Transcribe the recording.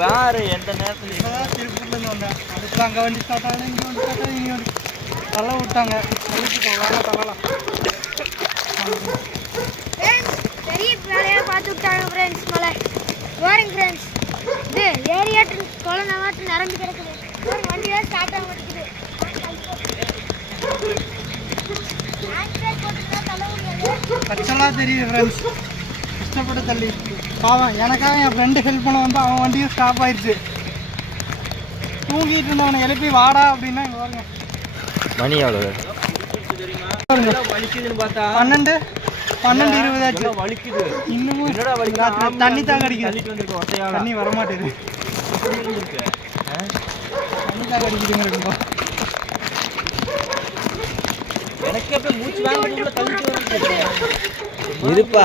வேறு எந்த நேரத்தில் திருப்பூர்லேருந்து வந்தேன். அதுக்குள்ள அங்கே வண்டி ஸ்டார்ட் ஆகல, இங்கே வண்டி ஸ்டார்ட் ஆகல, இங்கே வண்டி தள்ள விட்டாங்க. தள்ளிட்டு வாங்க தள்ளலாம். பெரிய வேலையாக பார்த்து விட்டாங்க ஃப்ரெண்ட்ஸ். மலை போரிங் ஃப்ரெண்ட்ஸ். இது ஏரியாட்டு குழந்தை மாட்டு நிரம்பி கிடக்குது. ஒரு வண்டியாக ஸ்டார்ட் ஆக மாட்டேங்குது. கச்சலாக தெரியுது ஃப்ரெண்ட்ஸ். கஷ்டப்பட்டு தள்ளி பாவம் எனக்காக என் ஃப்ரெண்டு ஹெல்ப் பண்ண வந்து அவன் வண்டியும் ஸ்டாப் ஆயிடுச்சு. தூங்கிட்டு இருந்தவனை எழுப்பி வாடா அப்படின்னா இங்கே பாருங்க மணி எவ்வளோ? 12:20 ஆச்சு. வலிக்குது இன்னமும் தண்ணி தான் கடிக்குது. தண்ணி வரமாட்டேது. தண்ணி தான் கடிக்குதுங்க. எனக்கு எப்போ மூச்சு வாங்க தள்ளிட்டு இருப்பா.